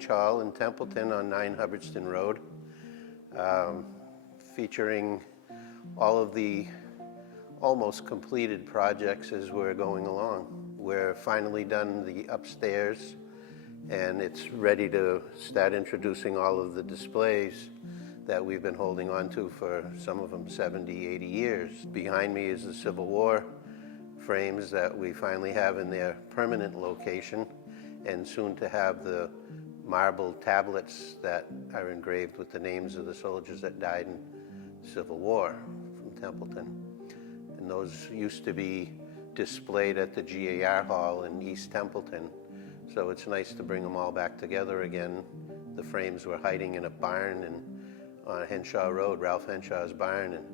Grange Hall in Templeton on 9 Hubbardston Road, featuring all of the almost completed projects as we're going along. We're finally done the upstairs, and it's ready to start introducing all of the displays that we've been holding on to for some of them 70, 80 years. Behind me is the Civil War frames that we finally have in their permanent location, and soon to have the marble tablets that are engraved with the names of the soldiers that died in the Civil War from Templeton. And those used to be displayed at the GAR Hall in East Templeton. So it's nice to bring them all back together again. The frames were hiding in a barn on Henshaw Road, Ralph Henshaw's barn, and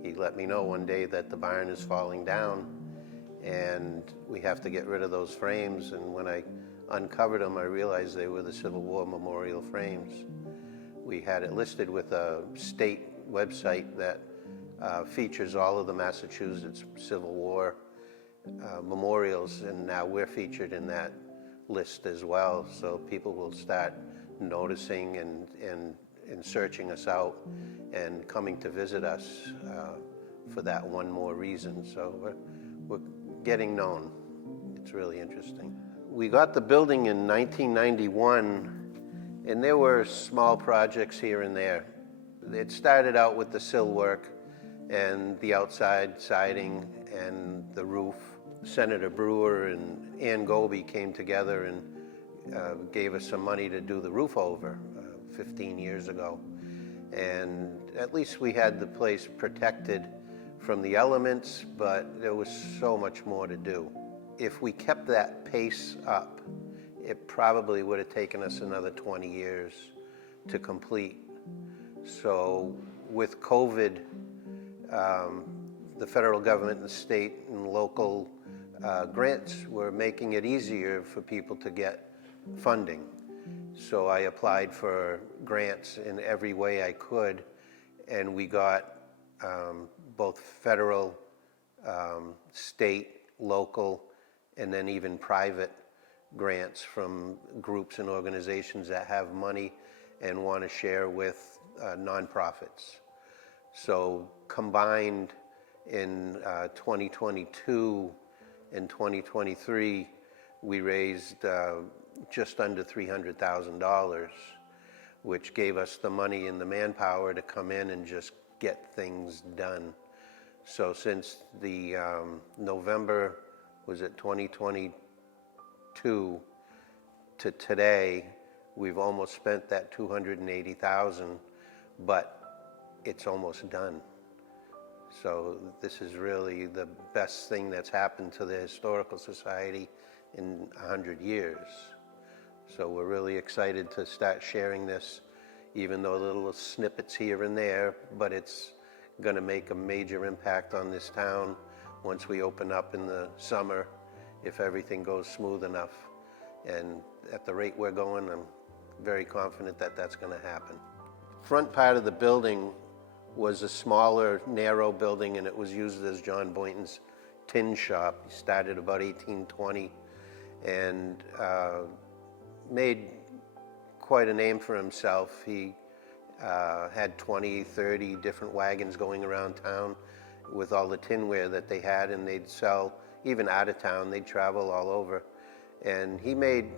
he let me know one day that the barn is falling down and we have to get rid of those frames. And when I uncovered them, I realized they were the Civil War memorial frames. We had it listed with a state website that features all of the Massachusetts Civil War memorials, and now we're featured in that list as well. So people will start noticing and searching us out and coming to visit us for that one more reason. So we're getting known. It's really interesting. We got the building in 1991, and there were small projects here and there. It started out with the sill work and the outside siding and the roof. Senator Brewer and Ann Goby came together and gave us some money to do the roof over 15 years ago. And at least we had the place protected from the elements, but there was so much more to do. If we kept that pace up, it probably would have taken us another 20 years to complete. So with COVID, the federal government and state and local grants were making it easier for people to get funding. So I applied for grants in every way I could, and we got both federal, state, local, and then even private grants from groups and organizations that have money and want to share with nonprofits. So combined in 2022 and 2023, we raised just under $300,000, which gave us the money and the manpower to come in and just get things done. So since the November, was it 2022 to today, we've almost spent that $280,000, but it's almost done. So this is really the best thing that's happened to the Historical Society in 100 years. So we're really excited to start sharing this, even though little snippets here and there, but it's gonna make a major impact on this town once we open up in the summer, if everything goes smooth enough. And at the rate we're going, I'm very confident that that's gonna happen. Front part of the building was a smaller, narrow building, and it was used as John Boynton's tin shop. He started about 1820 and made quite a name for himself. He had 20, 30 different wagons going around town with all the tinware that they had, and they'd sell even out of town. They'd travel all over. And he made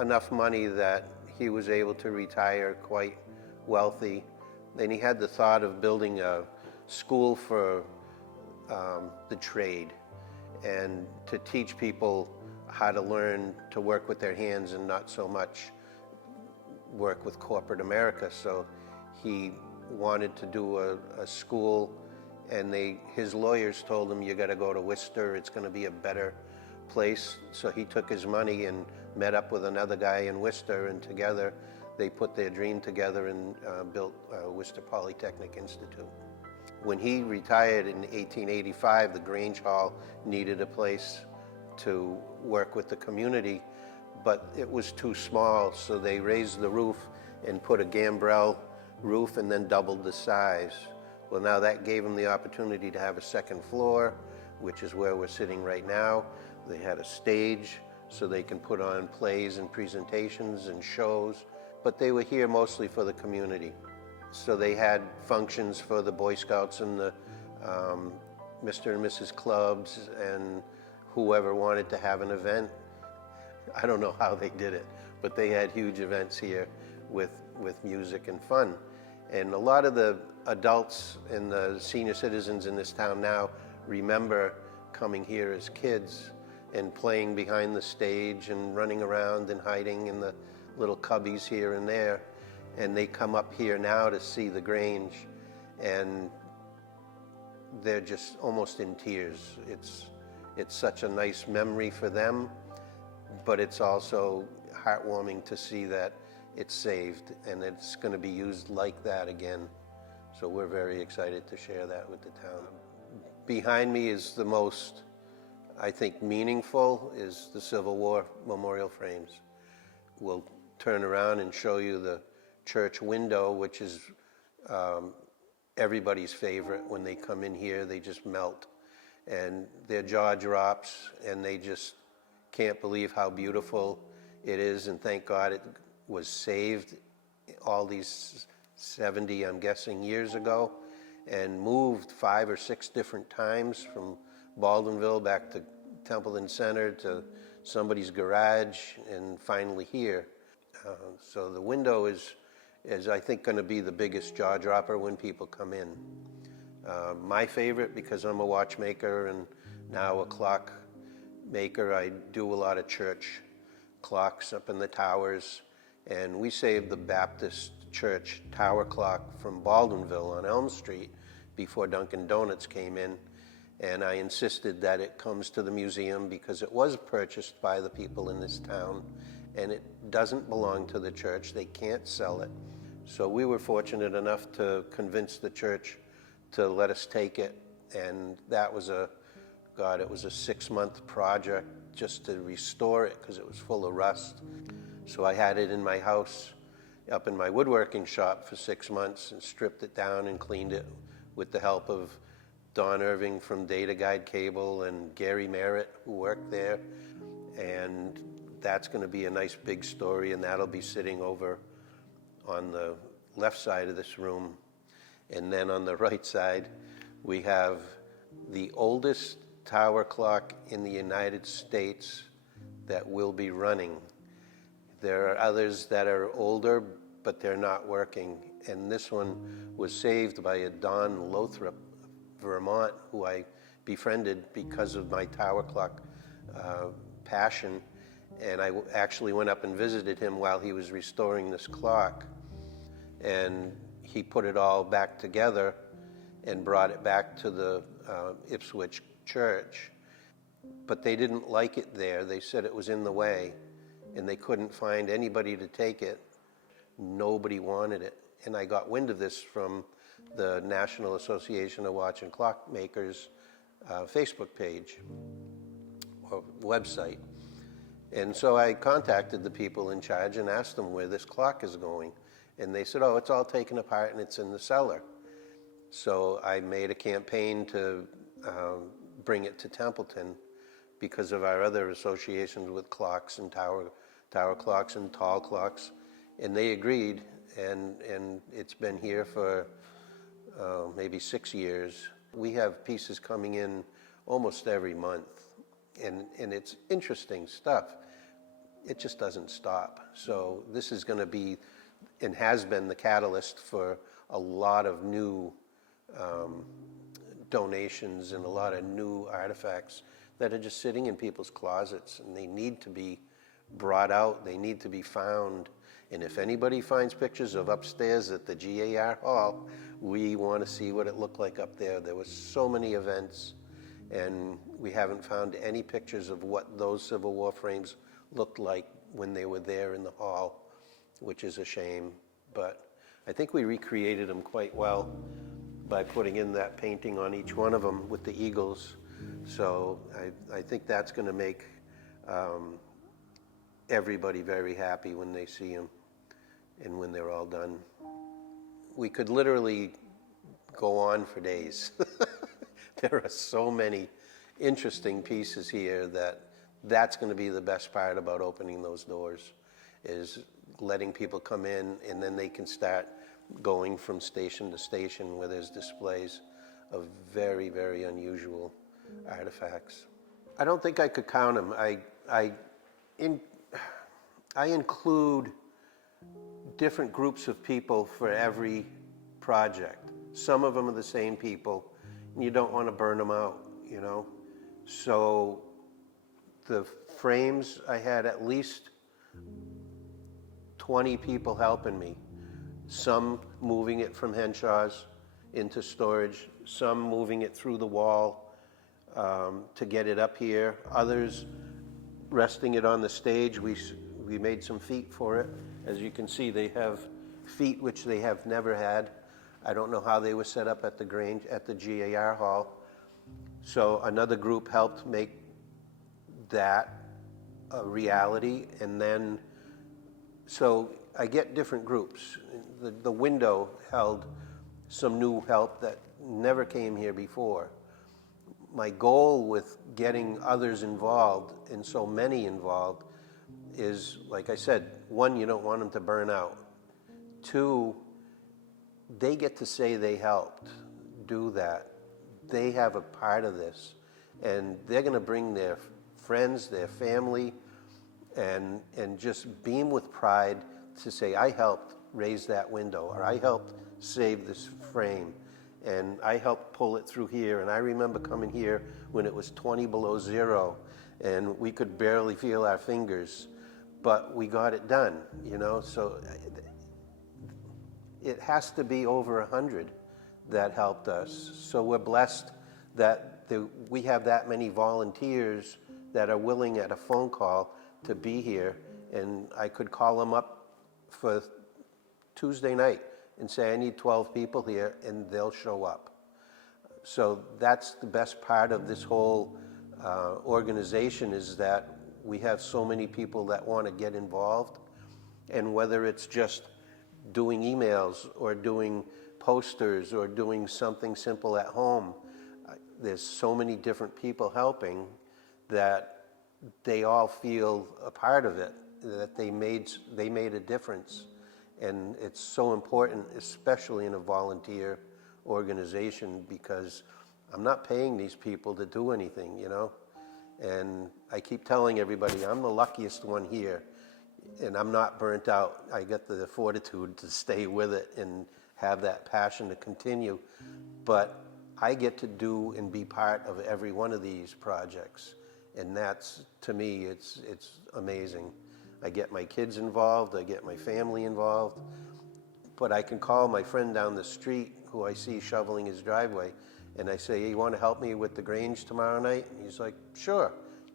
enough money that he was able to retire quite wealthy. Then he had the thought of building a school for the trade and to teach people how to learn to work with their hands and not so much work with corporate America. So he wanted to do a school, and his lawyers told him, you gotta go to Worcester, it's gonna be a better place. So he took his money and met up with another guy in Worcester, and together they put their dream together and built Worcester Polytechnic Institute. When he retired in 1885, the Grange Hall needed a place to work with the community, but it was too small, so they raised the roof and put a gambrel roof and then doubled the size. Well, now that gave them the opportunity to have a second floor, which is where we're sitting right now. They had a stage, so they can put on plays and presentations and shows, but they were here mostly for the community. So they had functions for the Boy Scouts and the Mr. and Mrs. Clubs and whoever wanted to have an event. I don't know how they did it, but they had huge events here with music and fun. And a lot of the adults and the senior citizens in this town now remember coming here as kids and playing behind the stage and running around and hiding in the little cubbies here and there. And they come up here now to see the Grange, and they're just almost in tears. It's such a nice memory for them, but it's also heartwarming to see that it's saved and it's going to be used like that again. So we're very excited to share that with the town. Behind me is the most, I think, meaningful is the Civil War memorial frames. We'll turn around and show you the church window, which is everybody's favorite. When they come in here, they just melt and their jaw drops and they just can't believe how beautiful it is, and thank God it was saved all these 70, I'm guessing, years ago, and moved 5 or 6 different times from Baldwinville back to Templeton Center to somebody's garage and finally here. So the window is I think going to be the biggest jaw dropper when people come in. My favorite, because I'm a watchmaker and now a clock maker, I do a lot of church clocks up in the towers, and we saved the Baptist church tower clock from Baldwinville on Elm Street before Dunkin' Donuts came in, and I insisted that it comes to the museum because it was purchased by the people in this town and it doesn't belong to the church. They can't sell it. So we were fortunate enough to convince the church to let us take it, and that was it was a 6-month project just to restore it because it was full of rust. So I had it in my house up in my woodworking shop for 6 months and stripped it down and cleaned it with the help of Don Irving from Data Guide Cable and Gary Merritt, who worked there. And that's going to be a nice big story, and that'll be sitting over on the left side of this room. And then on the right side, we have the oldest tower clock in the United States that will be running. There are others that are older, but they're not working. And this one was saved by a Don Lothrop, Vermont, who I befriended because of my tower clock passion. And I actually went up and visited him while he was restoring this clock. And he put it all back together and brought it back to the Ipswich church. But they didn't like it there. They said it was in the way, and they couldn't find anybody to take it. Nobody wanted it. And I got wind of this from the National Association of Watch and Clock Makers Facebook page or website. And so I contacted the people in charge and asked them where this clock is going. And they said, oh, it's all taken apart and it's in the cellar. So I made a campaign to bring it to Templeton because of our other associations with clocks and tower clocks and tall clocks. And they agreed, and it's been here for maybe 6 years. We have pieces coming in almost every month, and it's interesting stuff. It just doesn't stop. So this is going to be, and has been, the catalyst for a lot of new donations and a lot of new artifacts that are just sitting in people's closets, and they need to be brought out, they need to be found. And if anybody finds pictures of upstairs at the GAR Hall, we want to see what it looked like up there. There were so many events, and we haven't found any pictures of what those Civil War frames looked like when they were there in the hall, which is a shame. But I think we recreated them quite well by putting in that painting on each one of them with the eagles. So I think that's going to make everybody very happy when they see them and when they're all done. We could literally go on for days. There are so many interesting pieces here that That's going to be the best part about opening those doors, is letting people come in, and then they can start going from station to station where there's displays of very, very unusual artifacts. I don't think I could count them. I include different groups of people for every project. Some of them are the same people, and you don't want to burn them out, you know? So the frames, I had at least 20 people helping me. Some moving it from Henshaw's into storage, some moving it through the wall to get it up here, others resting it on the stage. We made some feet for it. As you can see, they have feet which they have never had. I don't know how they were set up at the Grange, at the Grange Hall. So another group helped make that a reality, and then, so I get different groups. The window held some new help that never came here before. My goal with getting others involved, and so many involved, is, like I said, one, you don't want them to burn out. Two, they get to say they helped do that. They have a part of this, and they're going to bring their friends, their family, and just beam with pride to say, I helped raise that window, or I helped save this frame, and I helped pull it through here. And I remember coming here when it was 20 below zero, and we could barely feel our fingers, but we got it done, you know? So it has to be over 100 that helped us. So we're blessed that we have that many volunteers that are willing at a phone call to be here, and I could call them up for Tuesday night and say, I need 12 people here, and they'll show up. So that's the best part of this whole organization, is that we have so many people that want to get involved, and whether it's just doing emails or doing posters or doing something simple at home, there's so many different people helping that they all feel a part of it, that they made a difference. And it's so important, especially in a volunteer organization, because I'm not paying these people to do anything, you know? And I keep telling everybody, I'm the luckiest one here, and I'm not burnt out. I get the fortitude to stay with it and have that passion to continue. But I get to do and be part of every one of these projects. And that's, to me, it's amazing. I get my kids involved, I get my family involved, but I can call my friend down the street who I see shoveling his driveway, and I say, hey, you want to help me with the Grange tomorrow night? And he's like, sure.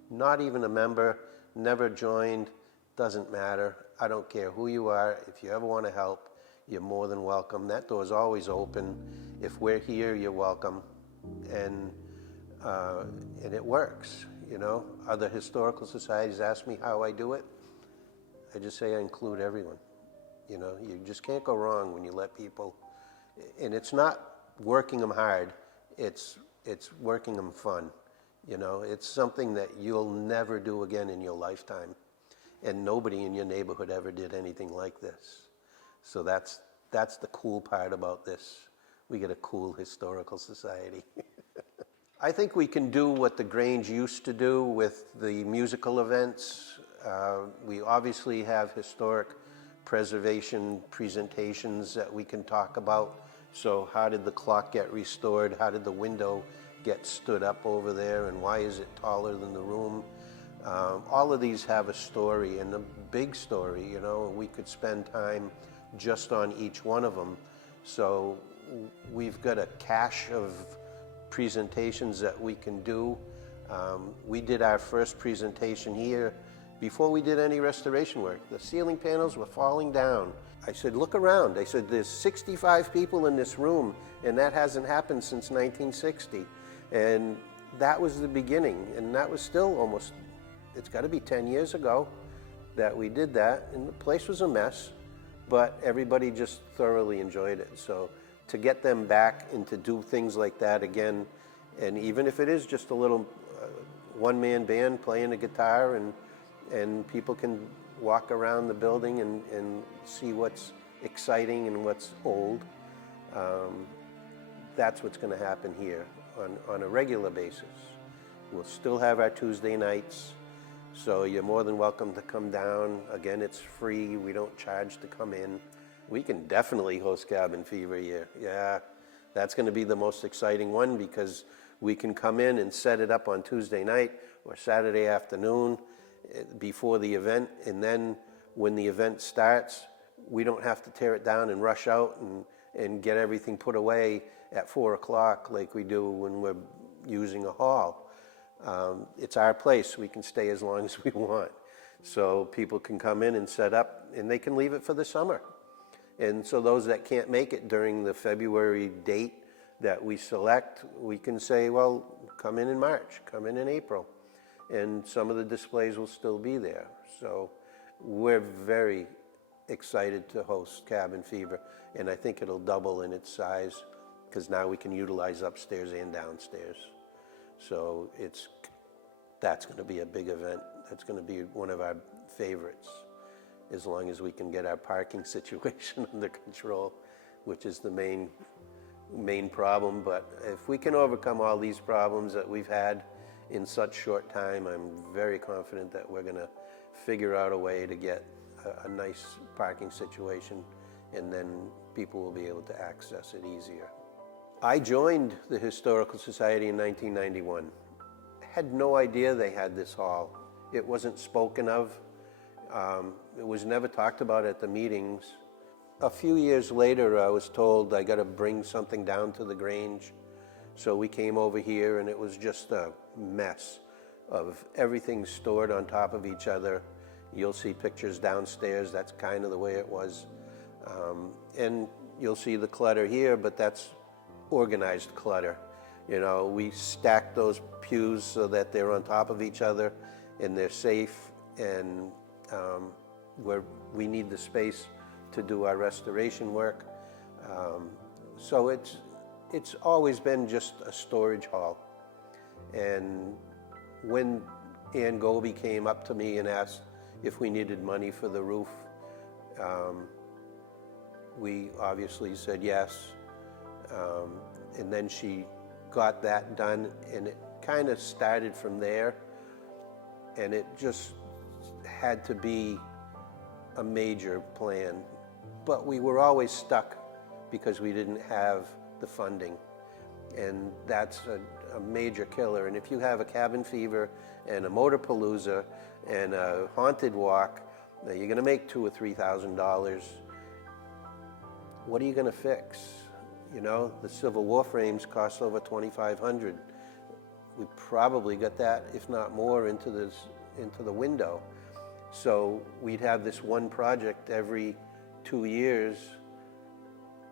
Not even a member, never joined, doesn't matter. I don't care who you are. If you ever want to help, you're more than welcome. That door's always open. If we're here, you're welcome. And it works, you know. Other historical societies ask me how I do it. I just say I include everyone. You know, you just can't go wrong when you let people, and it's not working them hard, it's working them fun. You know, it's something that you'll never do again in your lifetime, and nobody in your neighborhood ever did anything like this. So that's the cool part about this. We get a cool historical society. I think we can do what the Grange used to do with the musical events. We obviously have historic preservation presentations that we can talk about. So how did the clock get restored? How did the window get stood up over there? And why is it taller than the room? All of these have a story, and a big story, you know. We could spend time just on each one of them. So we've got a cache of presentations that we can do. We did our first presentation here before we did any restoration work. The ceiling panels were falling down. I said, look around. I said, there's 65 people in this room, and that hasn't happened since 1960. And that was the beginning, and that was still almost, it's got to be 10 years ago that we did that, and the place was a mess, but everybody just thoroughly enjoyed it. So to get them back and to do things like that again, and even if it is just a little one-man band playing a guitar, and people can walk around the building and see what's exciting and what's old. That's what's going to happen here on a regular basis. We'll still have our Tuesday nights, so you're more than welcome to come down. Again, it's free. We don't charge to come in. We can definitely host Cabin Fever here. Yeah, that's going to be the most exciting one, because we can come in and set it up on Tuesday night or Saturday afternoon before the event, and then when the event starts, we don't have to tear it down and rush out and get everything put away at 4 o'clock like we do when we're using a hall. It's our place. We can stay as long as we want. So people can come in and set up, and they can leave it for the summer. And so those that can't make it during the February date that we select, we can say, well, come in March, come in April. And some of the displays will still be there. So we're very excited to host Cabin Fever, and I think it'll double in its size, because now we can utilize upstairs and downstairs. So that's going to be a big event. That's going to be one of our favorites, as long as we can get our parking situation under control, which is the main problem. But if we can overcome all these problems that we've had in such short time, I'm very confident that we're going to figure out a way to get a nice parking situation, and then people will be able to access it easier. I joined the Historical Society in 1991. Had no idea they had this hall. It wasn't spoken of. It was never talked about at the meetings. A few years later, I was told I got to bring something down to the Grange. So we came over here, and it was just a mess of everything stored on top of each other. You'll see pictures downstairs. That's kind of the way it was. And you'll see the clutter here, but that's organized clutter. You know, we stack those pews so that they're on top of each other and they're safe, and we need the space to do our restoration work. So it's always been just a storage hall. And when Ann Goby came up to me and asked if we needed money for the roof, we obviously said yes. And then she got that done, and it kind of started from there, and it just had to be a major plan. But we were always stuck because we didn't have the funding, and that's a major killer. And if you have a Cabin Fever and a Motorpalooza and a Haunted Walk, you're gonna make $2,000 or $3,000. What are you gonna fix? You know, the Civil War frames cost over $2,500. We probably got that, if not more, into the window. So we'd have this one project every 2 years.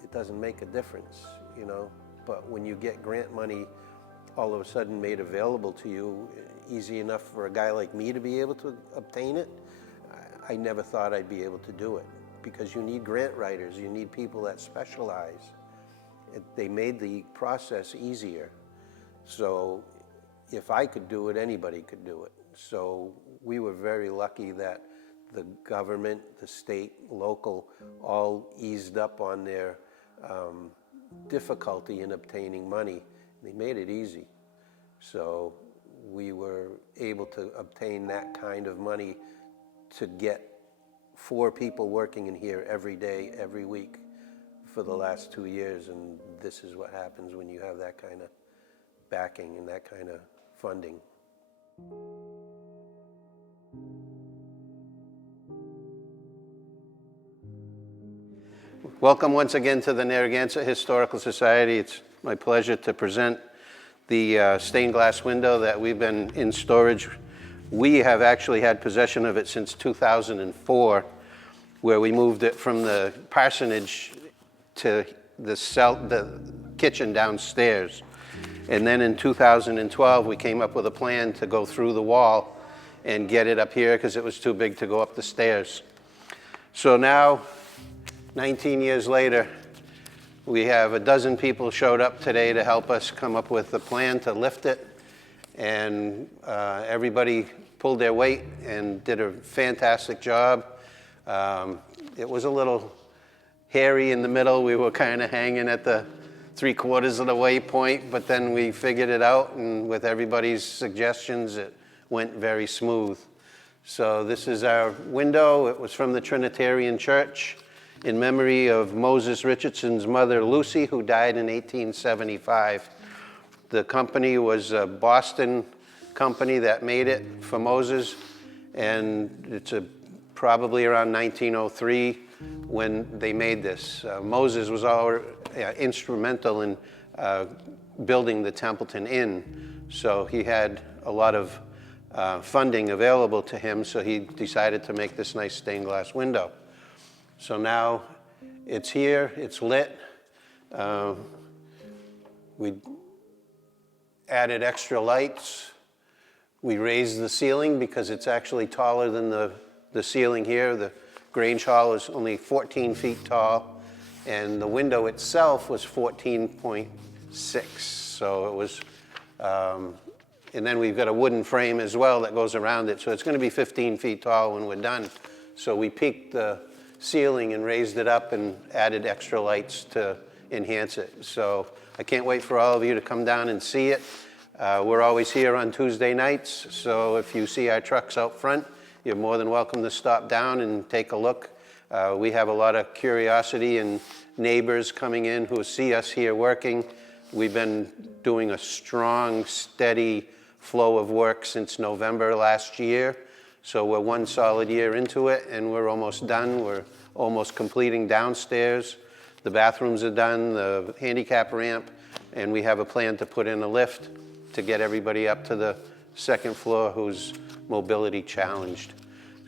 It doesn't make a difference, you know. But when you get grant money all of a sudden made available to you, easy enough for a guy like me to be able to obtain it, I never thought I'd be able to do it, because you need grant writers, you need people that specialize. They made the process easier. So if I could do it, anybody could do it. So we were very lucky that the government, the state, local, all eased up on their difficulty in obtaining money. They made it easy. So we were able to obtain that kind of money to get 4 people working in here every day, every week for the last 2 years. And this is what happens when you have that kind of backing and that kind of funding. Welcome once again to the Narragansett Historical Society. It's my pleasure to present the stained glass window that we've been in storage. We have actually had possession of it since 2004, where we moved it from the parsonage to the kitchen downstairs. And then in 2012, we came up with a plan to go through the wall and get it up here because it was too big to go up the stairs. So now, 19 years later, we have a dozen people showed up today to help us come up with a plan to lift it and everybody pulled their weight and did a fantastic job. It was a little hairy in the middle. We were kind of hanging at the 3/4 of the way point, but then we figured it out, and with everybody's suggestions, it went very smooth. So this is our window. It was from the Trinitarian Church in memory of Moses Richardson's mother, Lucy, who died in 1875. The company was a Boston company that made it for Moses, and it's probably around 1903 when they made this. Moses was instrumental in building the Templeton Inn, so he had a lot of funding available to him, so he decided to make this nice stained glass window. So now it's here, it's lit. We added extra lights. We raised the ceiling because it's actually taller than the ceiling here. The Grange Hall is only 14 feet tall, and the window itself was 14.6. So it was, and then we've got a wooden frame as well that goes around it. So it's going to be 15 feet tall when we're done. So we peaked the ceiling and raised it up and added extra lights to enhance it. So I can't wait for all of you to come down and see it. We're always here on Tuesday nights, so if you see our trucks out front, you're more than welcome to stop down and take a look. We have a lot of curiosity and neighbors coming in who see us here working. We've been doing a strong, steady flow of work since November last year. So we're one solid year into it, and we're almost done. We're almost completing downstairs. The bathrooms are done, the handicap ramp, and we have a plan to put in a lift to get everybody up to the second floor who's mobility challenged.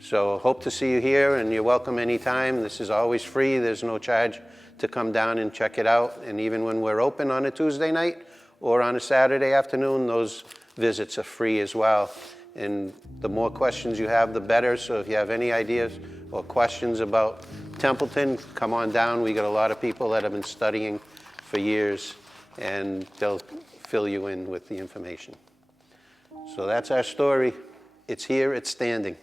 So hope to see you here, and you're welcome anytime. This is always free. There's no charge to come down and check it out. And even when we're open on a Tuesday night or on a Saturday afternoon, those visits are free as well. And the more questions you have, the better. So if you have any ideas or questions about Templeton, come on down. We got a lot of people that have been studying for years, and they'll fill you in with the information. So that's our story. It's here, it's standing.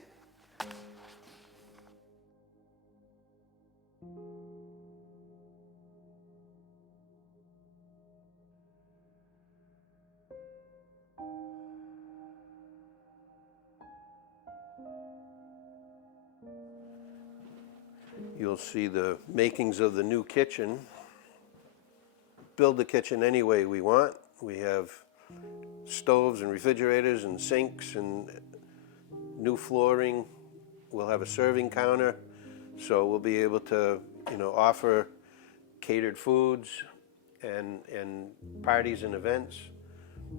You'll see the makings of the new kitchen. Build the kitchen any way we want. We have stoves and refrigerators and sinks and new flooring. We'll have a serving counter, so we'll be able to, offer catered foods and parties and events.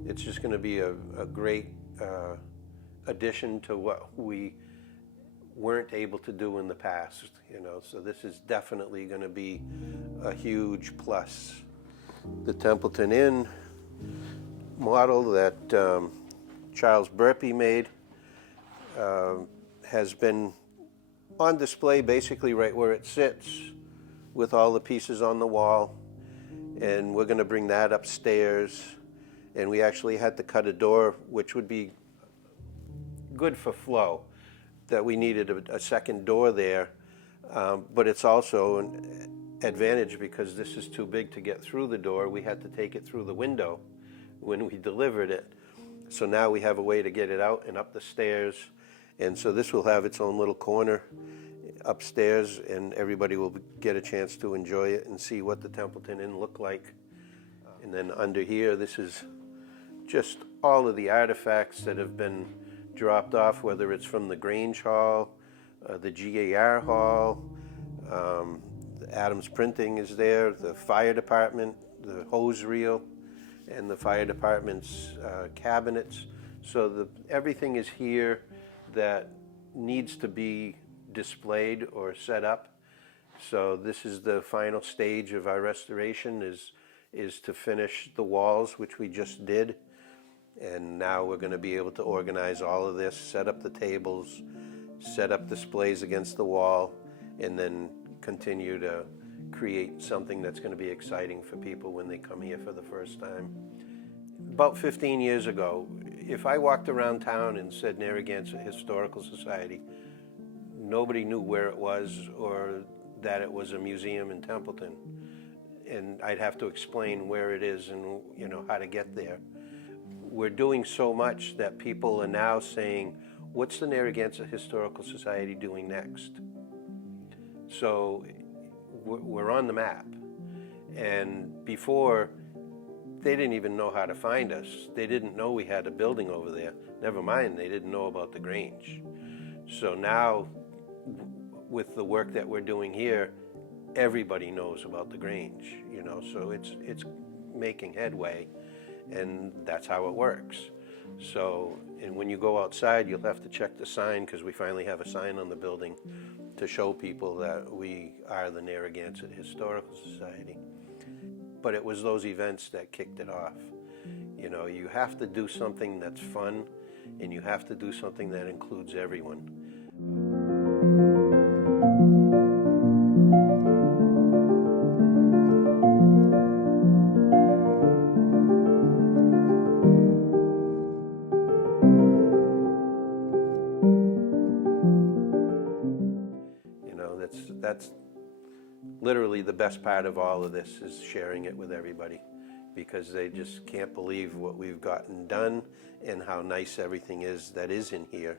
It's just going to be a great addition to what we weren't able to do in the past, so this is definitely going to be a huge plus. The Templeton Inn model that Charles Burpee made has been on display basically right where it sits with all the pieces on the wall, and we're going to bring that upstairs, and we actually had to cut a door, which would be good for flow, that we needed a second door there, but it's also an advantage because this is too big to get through the door. We had to take it through the window when we delivered it. So now we have a way to get it out and up the stairs, and so this will have its own little corner upstairs, and everybody will get a chance to enjoy it and see what the Templeton Inn looked like. And then under here, this is just all of the artifacts that have been dropped off, whether it's from the Grange Hall, the GAR Hall, the Adams Printing is there, the fire department, the hose reel, and the fire department's cabinets. So everything is here that needs to be displayed or set up. So this is the final stage of our restoration, is to finish the walls, which we just did. And now we're going to be able to organize all of this, set up the tables, set up displays against the wall, and then continue to create something that's going to be exciting for people when they come here for the first time. About 15 years ago, if I walked around town and said Narragansett Historical Society, nobody knew where it was or that it was a museum in Templeton. And I'd have to explain where it is and how to get there. We're doing so much that people are now saying, what's the Narragansett Historical Society doing next? So we're on the map. And before, they didn't even know how to find us. They didn't know we had a building over there. Never mind, they didn't know about the Grange. So now, with the work that we're doing here, everybody knows about the Grange, so it's making headway, and that's how it works. So, and when you go outside, you'll have to check the sign, because we finally have a sign on the building to show people that we are the Narragansett Historical Society. But it was those events that kicked it off. You have to do something that's fun, and you have to do something that includes everyone. That's literally the best part of all of this, is sharing it with everybody, because they just can't believe what we've gotten done and how nice everything is that is in here.